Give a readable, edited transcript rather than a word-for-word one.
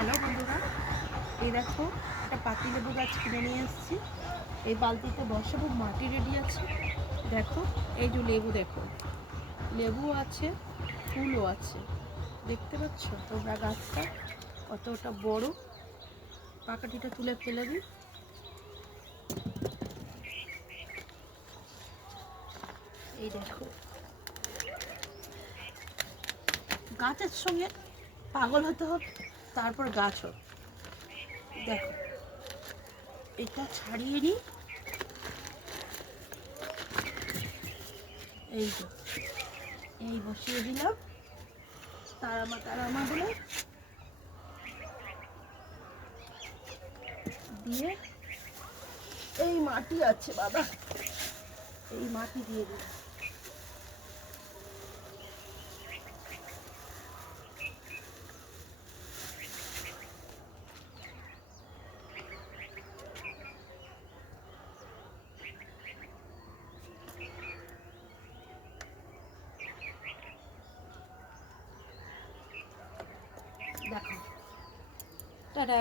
Hello বন্ধুরা, এই দেখো একটা পাতিলেবু গাছ কিনে নিয়ে এসেছি। এই বালতিতে বসাবো, মাটি রেডি আছে। দেখো এই যে লেবু, দেখো লেবু আছে, ফুলও আছে, দেখতে পাচ্ছ তোমরা গাছটা কতটা বড়। পাকাটিটা তুলে ফেলে দিই। এই দেখো গাছের সঙ্গে পাগল হতে হবে, তারপর গাছ হবে। দেখো এটা ছাড়িয়ে নিই। এই যে এই বসিয়ে দিলাম তারামা বলে দিয়ে। এই মাটি আছে বাবা, এই মাটি দিয়ে দিই। দেখো টাটা।